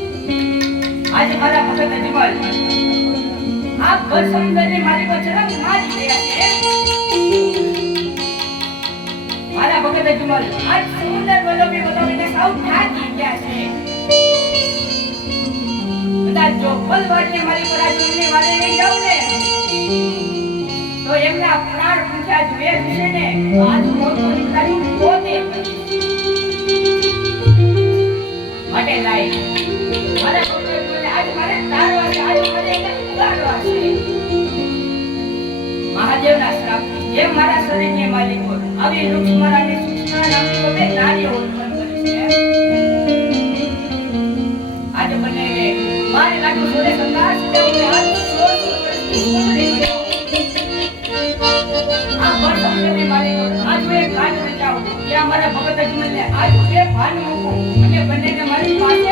आज मारा भगत अजमल आप भर सौंदर्य मारी को चरम मारी गया है मारा भगत अजमल आज सुंदर बोलो भी बोलो मैंने साउथ ठाकी गया है बता जो फल वाटने मारी पर आज उन्हें मारे नहीं जाओ ने तो એમના પ્રાણ પૂછ્યા જ વિશે ને આજ મોટો નિકાળી પોતે માટે લાઈ મારા आज मारे तारवा से आज मारे एक उगाड़वा से महादेव ना श्राप ये मारा शरीर के मालिक हो अभी वृक्ष मारा ने सूचना नाम को बे नारी उत्पन्न करी છે आज बने मारे लाडू सोरे संगार से उन्हें हाथ जोड़ आप बड़ समझने मालिक हो आज वे काट में जाओ ये हमारा भगत अजमल ने आज वे भान मुको અને બંને ને મારી પાસે